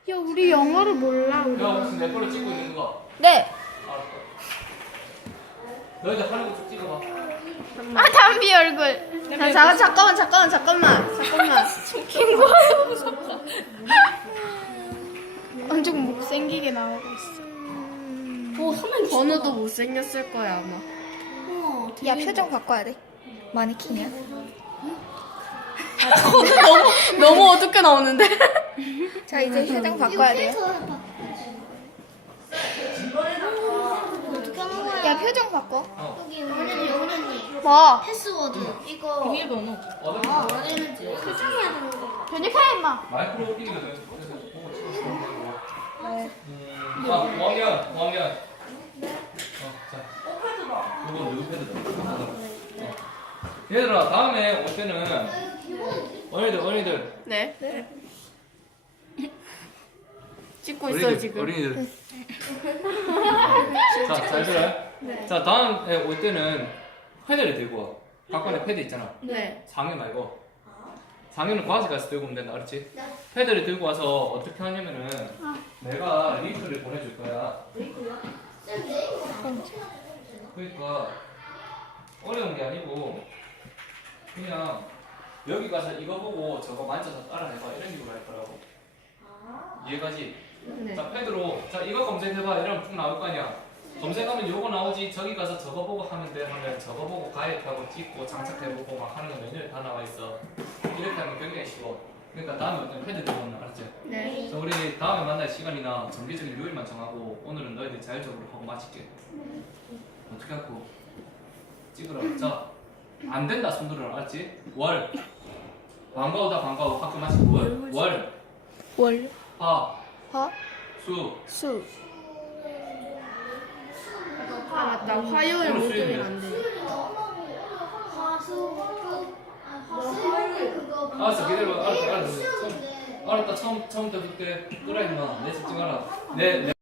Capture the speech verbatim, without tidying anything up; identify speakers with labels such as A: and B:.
A: 야, 우리 영어를 몰라. 우리.
B: 야, 혹시 내 걸로 찍고 있는 거?
C: 네.
B: 알았어. 너희들 하는 거 좀 찍어봐.
C: 아 담비 얼굴. 자, 자, 잠깐만 잠깐만 잠깐만 잠깐만.
A: 웃긴 거야, 무섭다. 엄청 못생기게 나오고 있어.
D: 오, 화면
A: 번호도 못생겼을 거야, 아마.
D: 우와,
C: 야 표정 바꿔야 돼. 마네킹이야.
A: 너무, 너무 어둡게 나오는데?
C: 자 이제 표정 바꿔야 돼요.
D: 어떻게 하는 거야?
C: 야 표정 바꿔.
B: 어.
D: 여기 원현이 원현이
C: 뭐?
D: 패스워드 이거
A: 비밀번호.
B: 어디
D: 아 원현이 설정해야 되는 거.
C: 변육해 임마.
B: 마이크로 오기는 그래서 보고 찍었으면 되고. 음, 아, 오 학년, 오 학년. 어, 자. 이거 누구 패드다? 어. 얘들아, 다음에 올 때는 어린이들, 어린이들.
A: 네. 찍고 있어요, 지금.
B: 어린이들. 자, 잘 들어요? 자, 다음에 올 때는 패드를 들고 와. 각반에 패드 있잖아.
A: 네.
B: 상해 말고. 상해는 과학실 가서 들고 오면 된다, 알았지? 패드를 들고 와서 어떻게 하냐면은 내가 링크를 보내줄 거야. 그러니까 어려운 게 아니고 그냥 여기 가서 이거 보고 저거 만져서 따라해봐 이런 식으로 할 거라고. 이해가지?
A: 네.
B: 자, 패드로 자 이거 검색해봐 이러면 쭉 나올 거 아니야. 검색하면 요거 나오지. 저기 가서 저거 보고 하면 돼 하면 저거 보고 가입하고 찍고 장착해보고 막 하는 거 메뉴에 다 나와 있어. 이렇게 하면 굉장히 쉬워. 그러니까 다음에 어떤 패드 들고 오면 알았지?
A: 네.
B: 자, 우리 다음에 만날 시간이나 정기적인 요일만 정하고 오늘은 너희들 자율적으로 하고 마칠게. 어떻게 하고 찍으라. 자, 안 된다 손들어라, 알았지? 월 반가우다 반가워 학교 마치고 월, 월,
C: 월,
B: 화,
C: 화,
B: 수.
C: 수.
A: 아, 맞다. 화요일,
B: 오늘
A: 목요일
B: 수요일이야.
A: 안 돼.
D: 화수 화수 그거
B: 알았어, 기다려봐. 알았어, 알았어. 처음, 알았다. 처음 처음부터 그때 끄라 임마. 내 집중 알아. 내, 내